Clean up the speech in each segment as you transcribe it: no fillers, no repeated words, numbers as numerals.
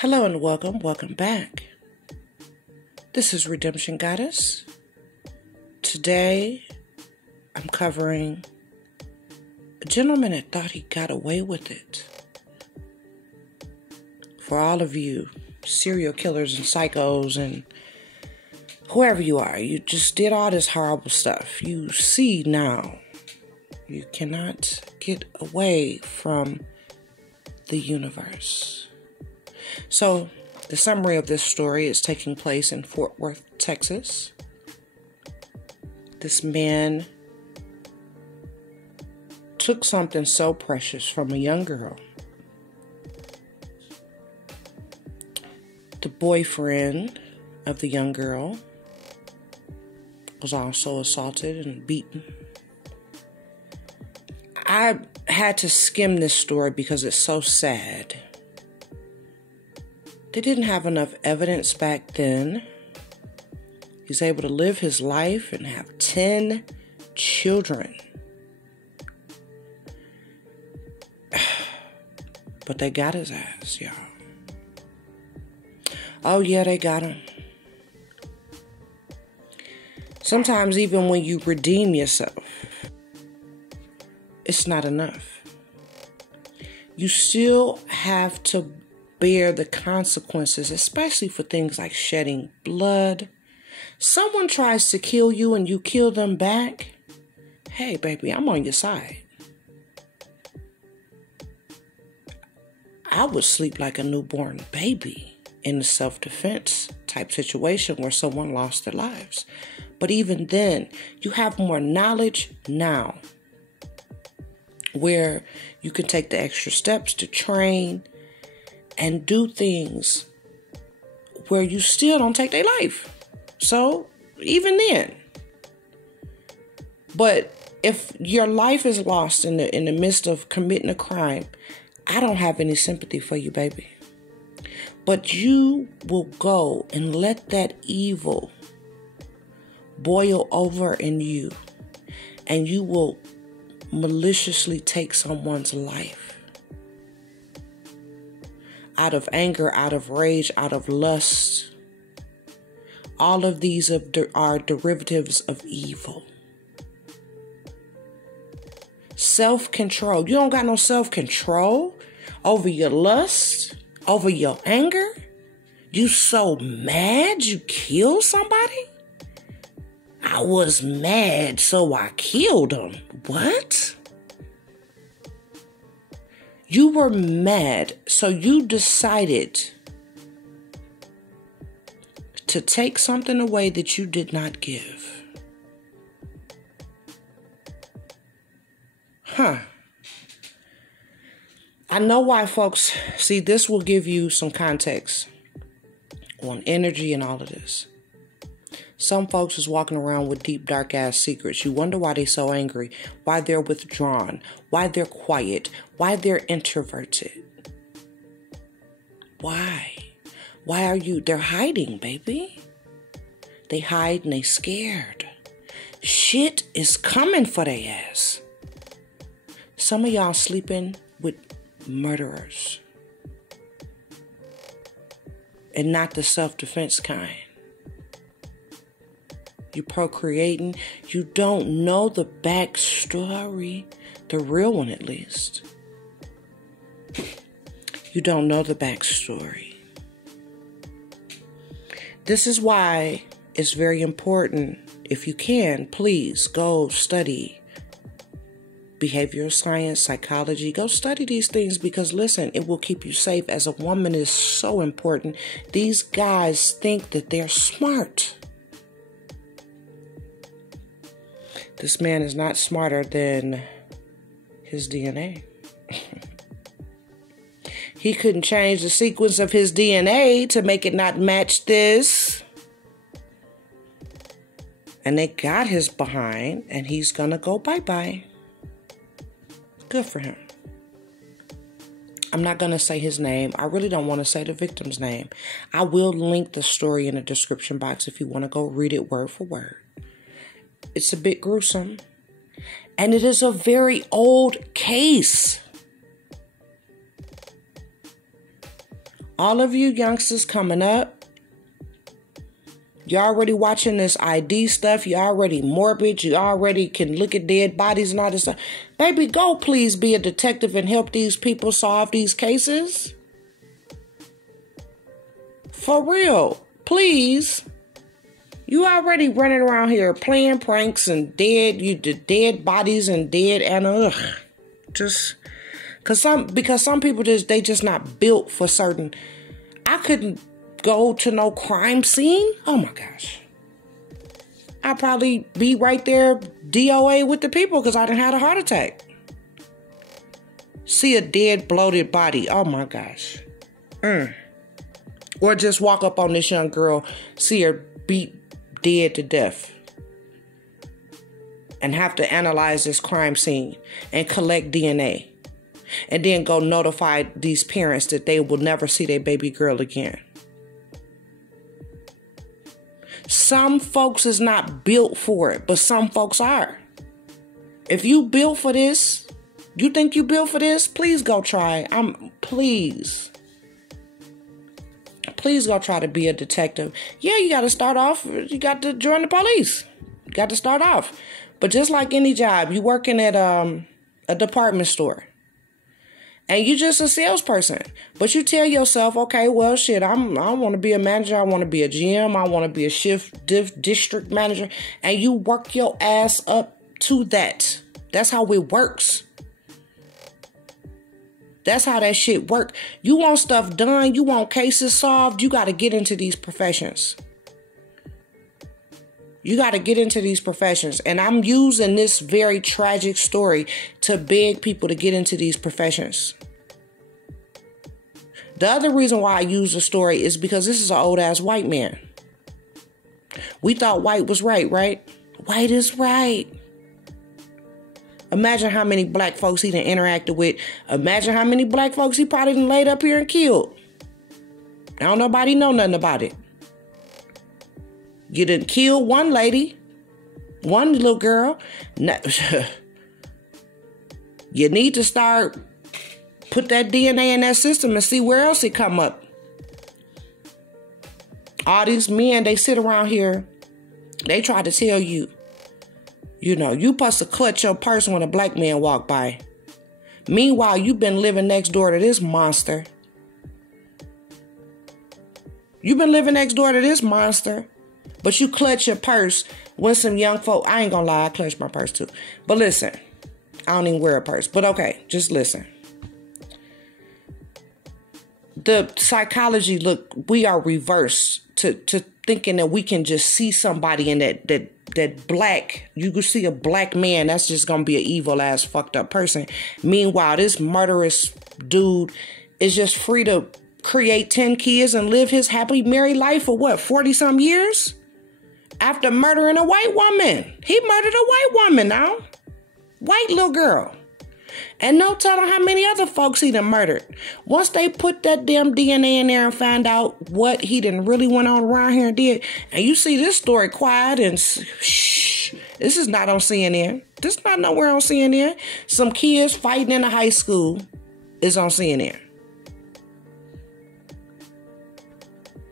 Hello and welcome back. This is Redemption Goddess. Today, I'm covering a gentleman that thought he got away with it. For all of you serial killers and psychos and whoever you are, you just did all this horrible stuff. You see now, you cannot get away from the universe. So, the summary of this story is taking place in Fort Worth, Texas. This man took something so precious from a young girl. The boyfriend of the young girl was also assaulted and beaten. I had to skim this story because it's so sad. They didn't have enough evidence back then. He's able to live his life and have 10 children. But they got his ass, y'all. Oh yeah, they got him. Sometimes even when you redeem yourself, it's not enough. You still have to bear the consequences, especially for things like shedding blood. Someone tries to kill you and you kill them back. Hey, baby, I'm on your side. I would sleep like a newborn baby in a self-defense type situation where someone lost their lives. But even then, you have more knowledge now where you can take the extra steps to train and do things where you still don't take their life. So, even then. But if your life is lost in the midst of committing a crime, I don't have any sympathy for you, baby. But you will go and let that evil boil over in you, and you will maliciously take someone's life. Out of anger, out of rage, out of lust. All of these are derivatives of evil. Self-control. You don't got no self-control over your lust, over your anger. You so mad you killed somebody? I was mad, so I killed him. What? You were mad, so you decided to take something away that you did not give. I know why, folks. See, this will give you some context on energy and all of this. Some folks is walking around with deep, dark-ass secrets. You wonder why they're so angry, why they're withdrawn, why they're quiet, why they're introverted. Why? Why are you? They're hiding, baby. They hide and they scared. Shit is coming for their ass. Some of y'all sleeping with murderers. And not the self-defense kind. You're procreating. You don't know the backstory. The real one, at least. You don't know the backstory. This is why it's very important, if you can, please go study behavioral science, psychology. Go study these things because, listen, it will keep you safe. As a woman, is so important. These guys think that they're smart. This man is not smarter than his DNA. He couldn't change the sequence of his DNA to make it not match this. And they got his behind, and he's gonna go bye-bye. Good for him. I'm not gonna say his name. I really don't want to say the victim's name. I will link the story in the description box if you want to go read it word for word. It's a bit gruesome. And it is a very old case. All of you youngsters coming up, you're already watching this ID stuff. You're already morbid. You already can look at dead bodies and all this stuff. Baby, go please be a detective and help these people solve these cases. For real. Please. You already running around here playing pranks and dead bodies and dead and just because some people they just not built for certain. I couldn't go to no crime scene. Oh my gosh. I'd probably be right there DOA with the people because I done had a heart attack. See a dead bloated body. Oh my gosh. Or just walk up on this young girl, see her beat dead to death, and have to analyze this crime scene and collect DNA, and then go notify these parents that they will never see their baby girl again. Some folks is not built for it, but some folks are. If you built for this, you think you built for this, please go try. Please go try to be a detective. Yeah, you got to start off. You got to join the police. You got to start off. But just like any job, you working at a department store. And you just a salesperson. But you tell yourself, okay, well, shit, I want to be a manager. I want to be a GM. I want to be a shift district manager. And you work your ass up to that. That's how it works. That's how that shit work. You want stuff done. You want cases solved. You got to get into these professions. You got to get into these professions. And I'm using this very tragic story to beg people to get into these professions. The other reason why I use the story is because this is an old ass white man. We thought white was right? White is right. Imagine how many black folks he done interacted with. Imagine how many black folks he probably done laid up here and killed. Now nobody know nothing about it. You done killed one lady, one little girl. You need to start put that DNA in that system and see where else it come up. All these men, they sit around here. They try to tell you, you know, you supposed to clutch your purse when a black man walk by. Meanwhile, you've been living next door to this monster. You've been living next door to this monster. But you clutch your purse when some young folk... I ain't gonna lie, I clutch my purse too. But listen, I don't even wear a purse. But okay, just listen. The psychology, look, we are reversed to thinking that we can just see somebody in that black, you could see a black man, that's just gonna be an evil ass fucked up person. Meanwhile, this murderous dude is just free to create 10 kids and live his happily married life for what, 40 some years? After murdering a white woman. He murdered a white woman now. White little girl. And no telling how many other folks he done murdered. Once they put that damn DNA in there and find out what he done really went on around here and did. And you see this story quiet and shh. This is not on CNN. This is not nowhere on CNN. Some kids fighting in a high school is on CNN.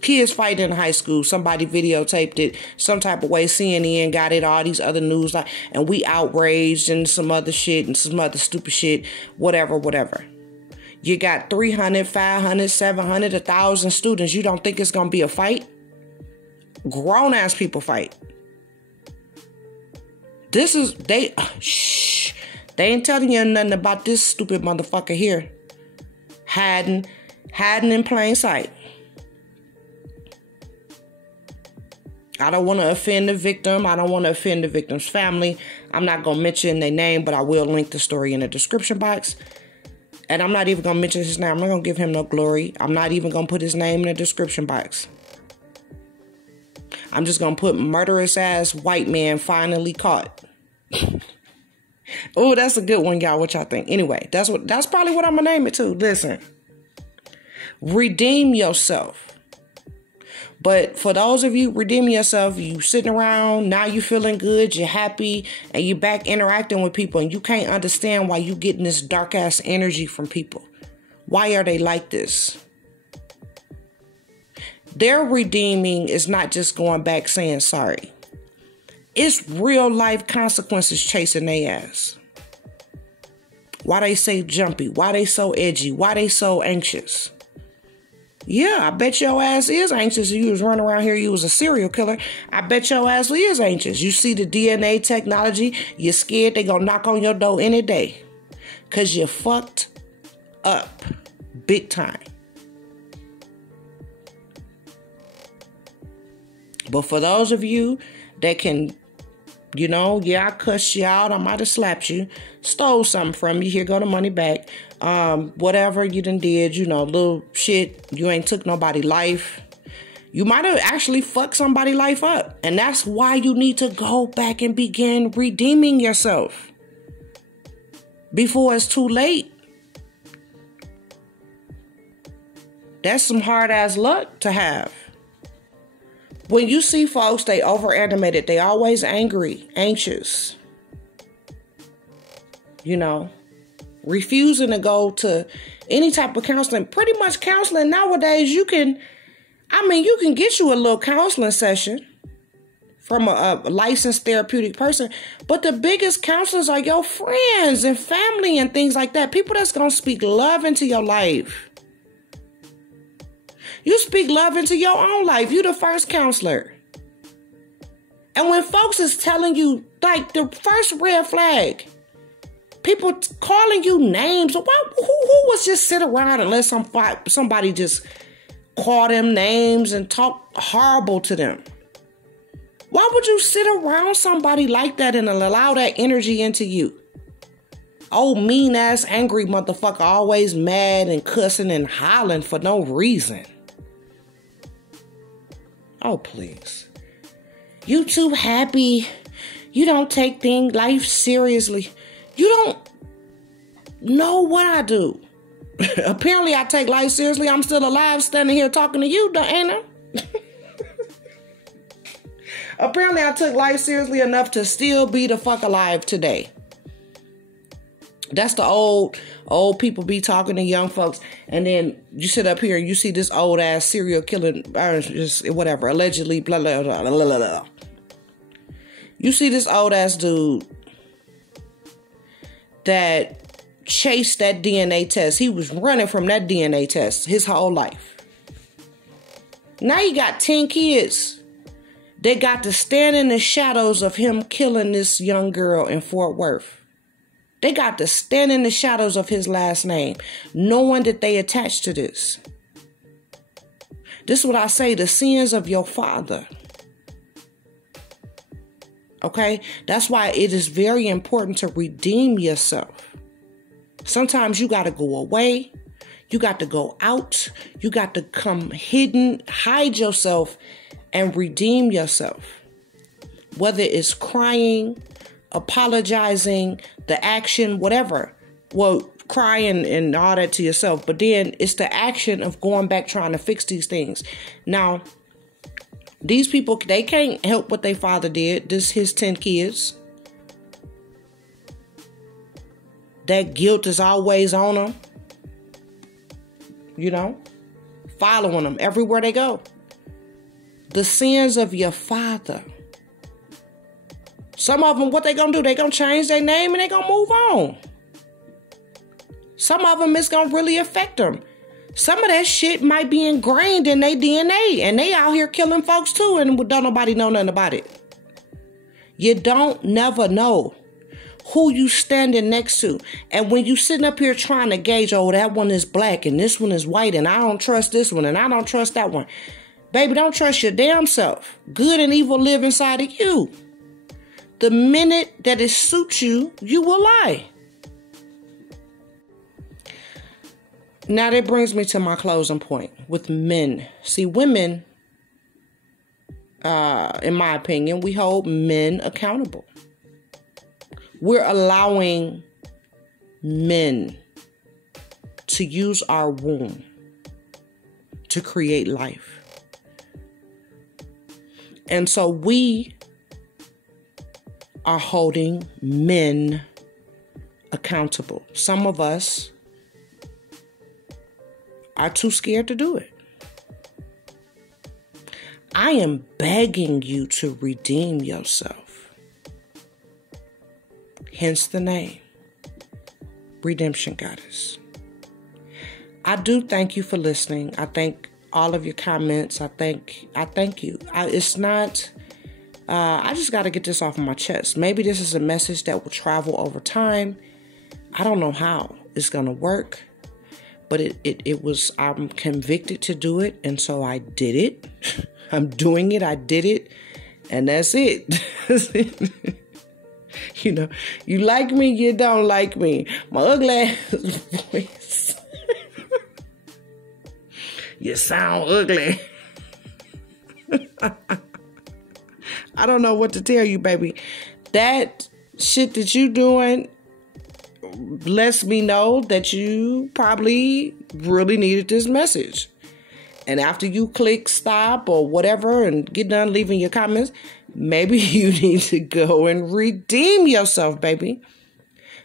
Kids fighting in high school. Somebody videotaped it some type of way. CNN got it. All these other news. And we outraged and some other shit and some other stupid shit. Whatever. You got 300, 500, 700, 1,000 students. You don't think it's going to be a fight? Grown ass people fight. This is... They ain't telling you nothing about this stupid motherfucker here. Hiding in plain sight. I don't want to offend the victim. I don't want to offend the victim's family. I'm not going to mention their name, but I will link the story in the description box. And I'm not even going to mention his name. I'm not going to give him no glory. I'm not even going to put his name in the description box. I'm just going to put murderous ass white man finally caught. Oh, that's a good one, y'all. What y'all think? Anyway, that's probably what I'm going to name it too. Listen. Redeem yourself. But for those of you redeeming yourself, you sitting around, now you feeling good, you're happy, and you back interacting with people, and you can't understand why you getting this dark ass energy from people. Why are they like this? Their redeeming is not just going back saying sorry. It's real life consequences chasing their ass. Why they say jumpy? Why they so edgy? Why they so anxious? Yeah, I bet your ass is anxious. You was running around here, you was a serial killer. I bet your ass is anxious. You see the DNA technology, you're scared they gonna knock on your door any day. Because you fucked up big time. But for those of you that can, you know, yeah, I cussed you out, I might have slapped you, stole something from you, here go the money back. Whatever you done did, you know, little shit, you ain't took nobody life. You might have actually fucked somebody life up. And that's why you need to go back and begin redeeming yourself before it's too late. That's some hard ass luck to have. When you see folks, they over animated, they always angry, anxious, you know, refusing to go to any type of counseling. Pretty much counseling nowadays, you can get you a little counseling session from a licensed therapeutic person. But the biggest counselors are your friends and family and things like that. People that's going to speak love into your life. You speak love into your own life. You the first counselor. And when folks is telling you, like the first red flag, people calling you names. Who was just sit around and let somebody just call them names and talk horrible to them? Why would you sit around somebody like that and allow that energy into you? Oh, mean ass, angry motherfucker, always mad and cussing and hollering for no reason. Oh, please. You too happy. You don't take life seriously. You don't know what I do. Apparently, I take life seriously. I'm still alive standing here talking to you, ain't I? Apparently, I took life seriously enough to still be the fuck alive today. That's the old people be talking to young folks. And then you sit up here and you see this old ass serial killer, just whatever, allegedly, blah, blah, blah, blah, blah, blah. You see this old ass dude that chased that DNA test. He was running from that DNA test his whole life. Now you got 10 kids. They got to stand in the shadows of him killing this young girl in Fort Worth. They got to stand in the shadows of his last name, knowing that they attached to this. This is what I say, the sins of your father. Okay? That's why it is very important to redeem yourself. Sometimes you got to go away. You got to go out. You got to come hidden, hide yourself, and redeem yourself. Whether it's crying, apologizing, the action, whatever. Well, crying and all that to yourself. But then it's the action of going back trying to fix these things. Now, these people, they can't help what their father did. This his 10 kids. That guilt is always on them. You know, following them everywhere they go. The sins of your father. Some of them, what they gonna do? They gonna change their name and they gonna move on. Some of them, it's gonna really affect them. Some of that shit might be ingrained in their DNA, and they out here killing folks too, and don't nobody know nothing about it. You don't never know who you standing next to. And when you sitting up here trying to gauge, oh, that one is black and this one is white and I don't trust this one and I don't trust that one. Baby, don't trust your damn self. Good and evil live inside of you. The minute that it suits you, you will lie. Now that brings me to my closing point with men. See, women, in my opinion, we hold men accountable. We're allowing men to use our womb to create life. And so we are holding men accountable. Some of us are too scared to do it. I am begging you to redeem yourself. Hence the name, Redemption Goddess. I do thank you for listening. I thank all of your comments. I thank you. I just got to get this off my chest. Maybe this is a message that will travel over time. I don't know how it's going to work, but I'm convicted to do it. And so I did it. I'm doing it. I did it. And that's it. You know, you like me, you don't like me. My ugly ass voice. You sound ugly. I don't know what to tell you, baby. That shit that you doing lets me know that you probably really needed this message. And after you click stop or whatever and get done leaving your comments, maybe you need to go and redeem yourself, baby.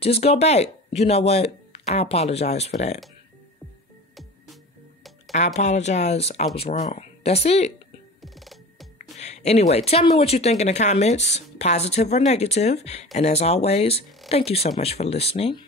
Just go back. You know what? I apologize for that. I apologize. I was wrong. That's it. Anyway, tell me what you think in the comments, positive or negative. And as always, thank you so much for listening.